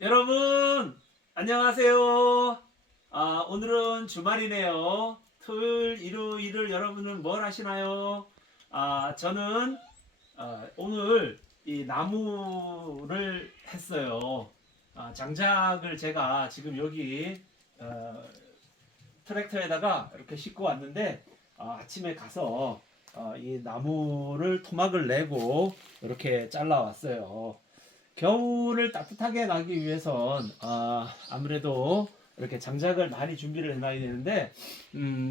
여러분 안녕하세요. 오늘은 주말이네요. 토요일, 일요일을 여러분은 뭘 하시나요? 저는 오늘 이 나무를 했어요. 장작을 제가 지금 여기 트랙터에다가 이렇게 싣고 왔는데 아침에 가서 이 나무를 토막을 내고 이렇게 잘라 왔어요. 겨울을 따뜻하게 나기 위해선 아무래도 이렇게 장작을 많이 준비를 해놔야 되는데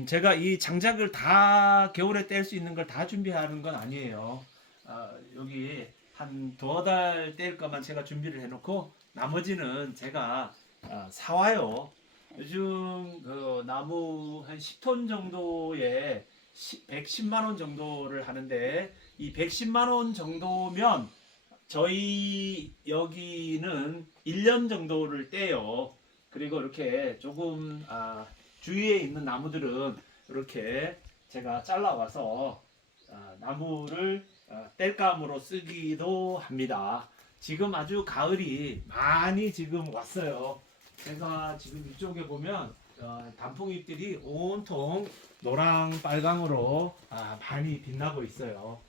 제가 이 장작을 다 겨울에 뗄 수 있는 걸 다 준비하는 건 아니에요. 여기 한 두어 달 뗄 것만 제가 준비를 해놓고 나머지는 제가 사와요. 요즘 그 나무 한 10톤 정도에 110만 원 정도를 하는데 이 110만 원 정도면 저희 여기는 1년 정도를 떼요. 그리고 이렇게 조금 주위에 있는 나무들은 이렇게 제가 잘라와서 나무를 땔감으로 쓰기도 합니다. 지금 아주 가을이 많이 지금 왔어요. 제가 지금 이쪽에 보면 단풍잎들이 온통 노랑 빨강으로 많이 빛나고 있어요.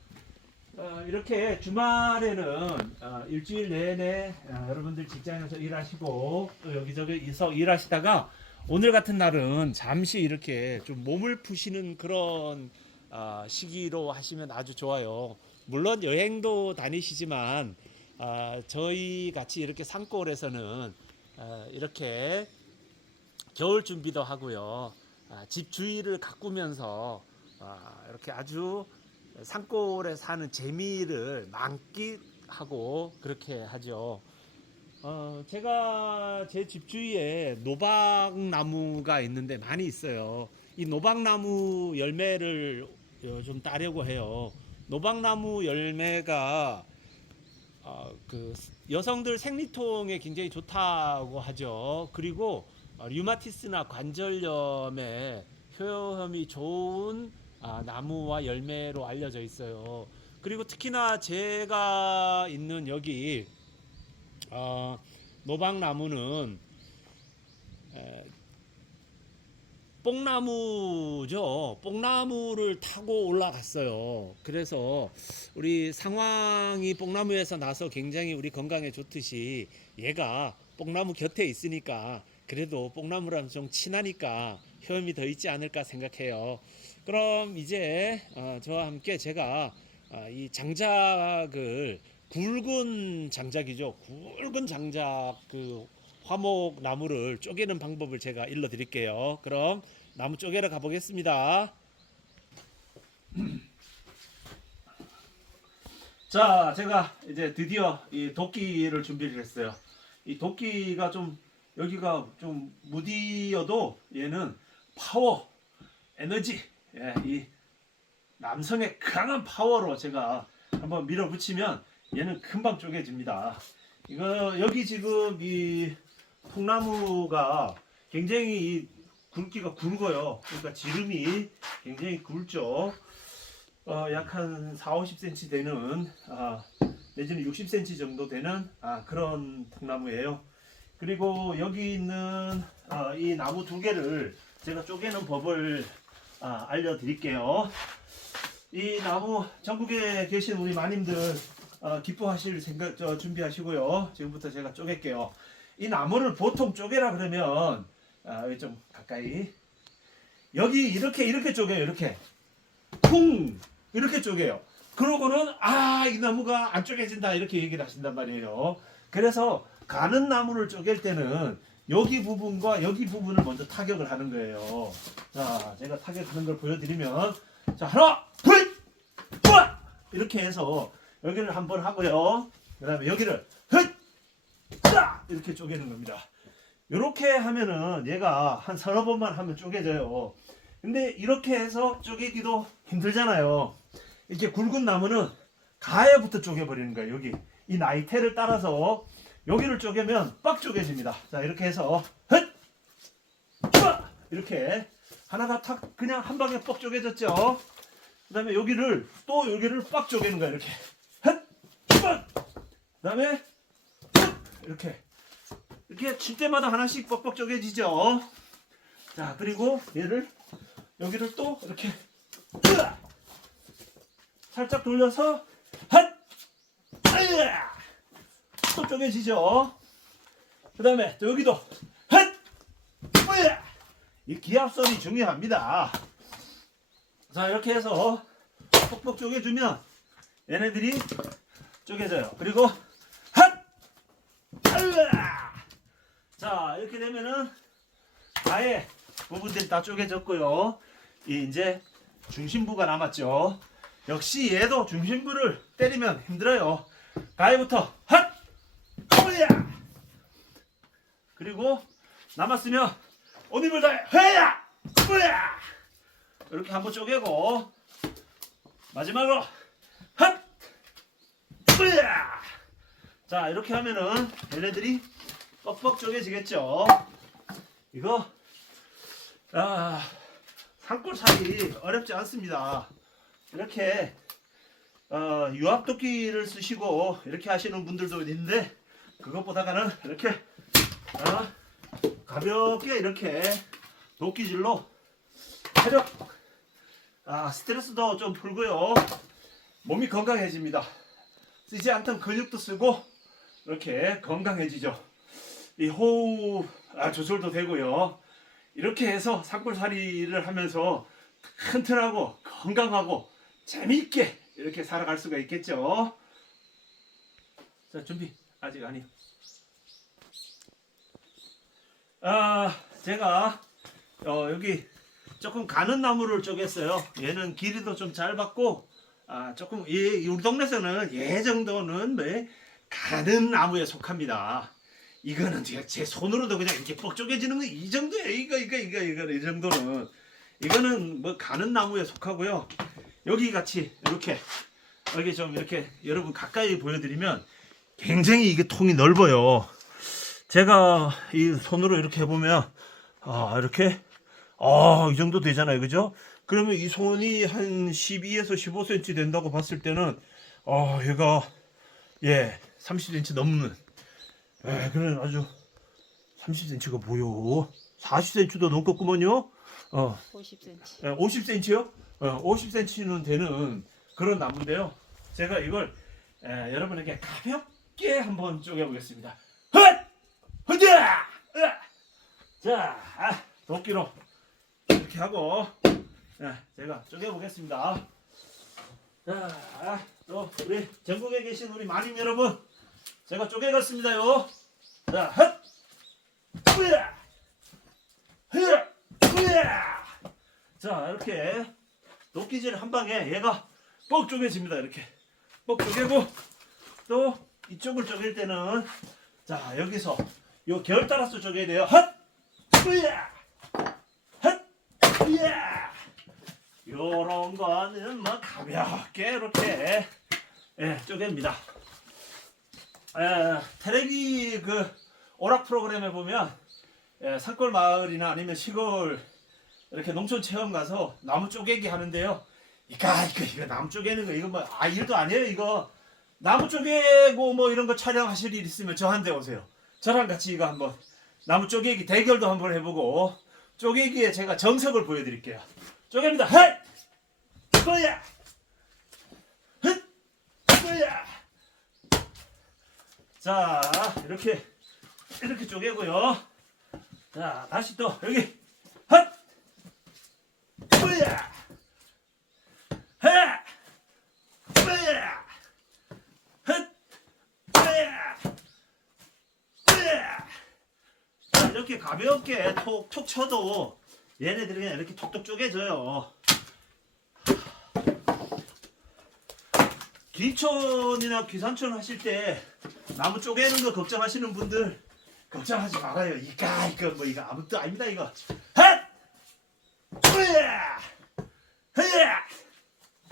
이렇게 주말에는 일주일 내내 여러분들 직장에서 일하시고 또 여기저기서 일하시다가 오늘 같은 날은 잠시 이렇게 좀 몸을 푸시는 그런 시기로 하시면 아주 좋아요. 물론 여행도 다니시지만 저희 같이 이렇게 산골에서는 이렇게 겨울 준비도 하고요. 집 주위를 가꾸면서 이렇게 아주 산골에 사는 재미를 만끽하고 그렇게 하죠. 제가 제 집 주위에 노박나무가 있는데 많이 있어요. 이 노박나무 열매를 좀 따려고 해요. 노박나무 열매가 그 여성들 생리통에 굉장히 좋다고 하죠. 그리고 류마티스나 관절염에 효험이 좋은 나무와 열매로 알려져 있어요. 그리고 특히나 제가 있는 여기 노박나무는 뽕나무죠. 뽕나무를 타고 올라갔어요. 그래서 우리 상황이 뽕나무에서 나서 굉장히 우리 건강에 좋듯이 얘가 뽕나무 곁에 있으니까 그래도 뽕나무랑 좀 친하니까 효험이 더 있지 않을까 생각해요. 그럼 이제 저와 함께 제가 이 장작을 굵은 장작이죠. 굵은 장작 그 화목 나무를 쪼개는 방법을 제가 일러 드릴게요. 그럼 나무 쪼개러 가보겠습니다. 자, 제가 이제 드디어 이 도끼를 준비를 했어요. 이 도끼가 좀 여기가 좀 무디어도 얘는 파워, 에너지, 이 남성의 강한 파워로 제가 한번 밀어붙이면 얘는 금방 쪼개집니다. 이거 여기 지금 이 통나무가 굉장히 굵기가 굵어요. 그러니까 지름이 굉장히 굵죠. 약 한 4, 50cm 되는 내지는 60cm 정도 되는 그런 통나무예요. 그리고 여기 있는 이 나무 두 개를 제가 쪼개는 법을 알려드릴게요. 이 나무 전국에 계신 우리 마님들 기뻐하실 생각 준비하시고요. 지금부터 제가 쪼갤게요. 이 나무를 보통 쪼개라 그러면 여기 좀 가까이 여기 이렇게 쪼개요. 이렇게 쿵 이렇게 쪼개요. 그러고는 이 나무가 안 쪼개진다 이렇게 얘기를 하신단 말이에요. 그래서 가는 나무를 쪼갤 때는 여기 부분과 여기 부분을 먼저 타격을 하는 거예요. 자, 제가 타격하는 걸 보여드리면 자, 하나, 둘, 셋 이렇게 해서 여기를 한번 하고요. 그 다음에 여기를 이렇게 쪼개는 겁니다. 이렇게 하면은 얘가 한 서너 번만 하면 쪼개져요. 근데 이렇게 해서 쪼개기도 힘들잖아요. 이렇게 굵은 나무는 가해부터 쪼개버리는 거예요. 여기 이 나이테를 따라서 여기를 쪼개면 빡 쪼개집니다. 자, 이렇게 해서 이렇게 하나가 탁 그냥 한 방에 뻑 쪼개졌죠. 그 다음에 여기를 빡 쪼개는 거예요. 이렇게 그 다음에 이렇게 이렇게 칠 때마다 하나씩 뻑뻑 쪼개지죠. 자, 그리고 얘를 여기를 또 이렇게 살짝 돌려서 핫! 또 쪼개지죠. 그 다음에 또 여기도 핫! 이 기압선이 중요합니다. 자, 이렇게 해서 뻑뻑 쪼개주면 얘네들이 쪼개져요. 그리고 핫! 자, 이렇게 되면은 아예 부분들이 다 쪼개졌고요. 이제 중심부가 남았죠. 역시 얘도 중심부를 때리면 힘들어요. 가위부터 핫! 그리고 남았으면 온 힘을 다해 회야! 이렇게 한번 쪼개고 마지막으로 핫! 자, 이렇게 하면은 얘네들이 뻑뻑 쪼개지겠죠. 이거 산골살이 어렵지 않습니다. 이렇게 유압도끼를 쓰시고 이렇게 하시는 분들도 있는데 그것보다는 이렇게 가볍게 이렇게 도끼질로 체력 스트레스도 좀 풀고요. 몸이 건강해집니다. 쓰지 않던 근육도 쓰고 이렇게 건강해지죠. 이 호흡 조절도 되고요. 이렇게 해서 산골살이를 하면서 튼튼하고 건강하고 재미있게 이렇게 살아갈 수가 있겠죠. 자, 준비 아직 아니에요. 제가 여기 조금 가는 나무를 쪼갰어요. 얘는 길이도 좀 짧았고 조금 우리 동네에서는 얘 정도는 가는 나무에 속합니다. 이거는 제 손으로도 그냥 이렇게 뻑 쪼개지는 거 이 정도예요. 이 정도는 이거는 뭐 가는 나무에 속하고요. 여기 같이 이렇게 여기 좀 이렇게 여러분 가까이 보여드리면 굉장히 이게 통이 넓어요. 제가 이 손으로 이렇게 해보면 이렇게 이 정도 되잖아요, 그죠? 그러면 이 손이 한 12에서 15cm 된다고 봤을 때는 얘가 30cm 넘는 그런 아주 30cm가 뭐요? 40cm도 넘겠구먼요. 50cm. 50cm요? 50cm는 되는 그런 나무인데요. 제가 이걸 여러분에게 가볍게 한번 쪼개보겠습니다. 헛! 헛야! 자, 도끼로 이렇게 하고 제가 쪼개보겠습니다. 자, 또 우리 전국에 계신 우리 마님 여러분, 제가 쪼개갔습니다요. 자, 헛! 후야! 후야! 후야! 자, 이렇게 도끼질 한 방에 얘가 뻑 쪼개집니다. 이렇게 뻑 쪼개고 또 이쪽을 쪼갤 때는 자, 여기서 요 결 따라서 쪼개야 돼요. 헛! 후야! 헛! 후야! 요런 거는 뭐 가볍게 이렇게 쪼갭니다. 테레비 그 오락 프로그램에 보면 산골 마을이나 아니면 시골 이렇게 농촌 체험 가서 나무 쪼개기 하는데요. 이거 나무 쪼개는 거 이거 뭐 일도 아니에요. 이거 나무 쪼개고 뭐 이런 거 촬영하실 일 있으면 저한테 오세요. 저랑 같이 이거 한번 나무 쪼개기 대결도 한번 해보고 쪼개기에 제가 정석을 보여드릴게요. 쪼갭니다. 헛! 뭐야? 헛! 뭐야? 자, 이렇게 쪼개고요. 자, 다시 또 여기 헛! 뭐야? 헛! 뭐야? 헛! 뭐야? 뭐야? 자, 이렇게 가볍게 톡톡 쳐도 얘네들이 그냥 이렇게 톡톡 쪼개져요. 귀촌이나 귀산촌 하실 때 나무 쪼개는 거 걱정하시는 분들 걱정하지 말아요. 이거 아무것도 아닙니다. 이거 핫! 으야! 으야!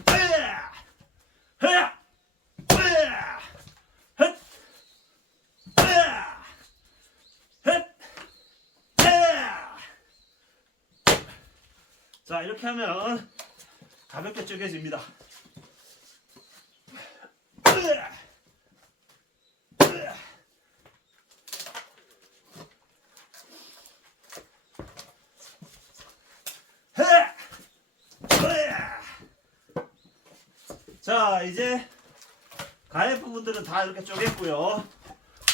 으야! 으야! 으야! 핫! 으야! 핫! 으야! 자, 이렇게 하면 가볍게 쪼개집니다. 자, 이제 가해 부분들은 다 이렇게 쪼갰고요.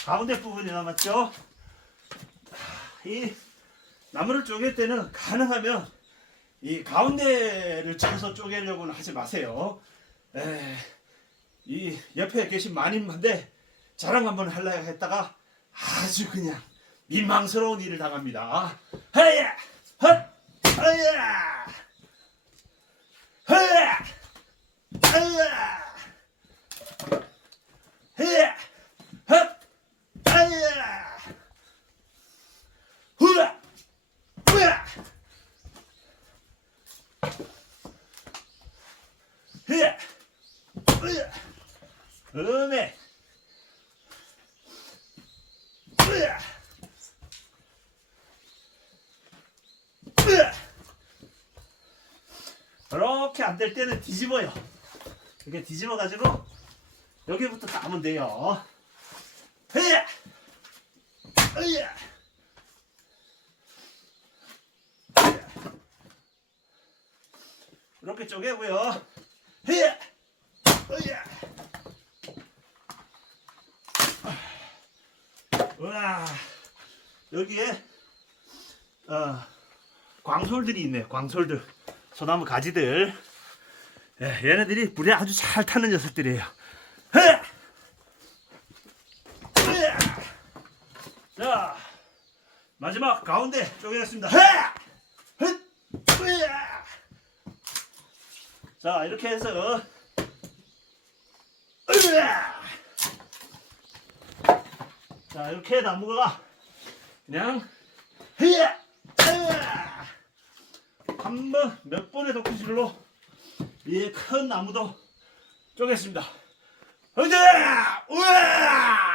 가운데 부분이 남았죠. 이 나무를 쪼갤 때는 가능하면 이 가운데를 쳐서 쪼개려고는 하지 마세요. 이 옆에 계신 마님한테 자랑 한번 하려 했다가 아주 그냥 민망스러운 일을 당합니다. 하야, 헛, 하야, 하야, 하야, 하야, 헛, 하야, 후야, 후야, 후야, 후야, 음에. 이렇게 안 될 때는 뒤집어요. 이렇게 뒤집어 가지고 여기부터 따면 돼요. 헤야, 헤야, 이렇게 쪼개고요. 헤야, 헤야. 와, 여기에 광솔들이 있네. 광솔들, 소나무 가지들. 얘네들이 불에 아주 잘 타는 녀석들이에요. 자, 마지막 가운데 쪼개겠습니다. 자, 이렇게 해서 자, 이렇게 나무가 그냥 한 번, 몇 번의 도끼질로 이 큰 나무도 쪼갰습니다. 으아! 우와!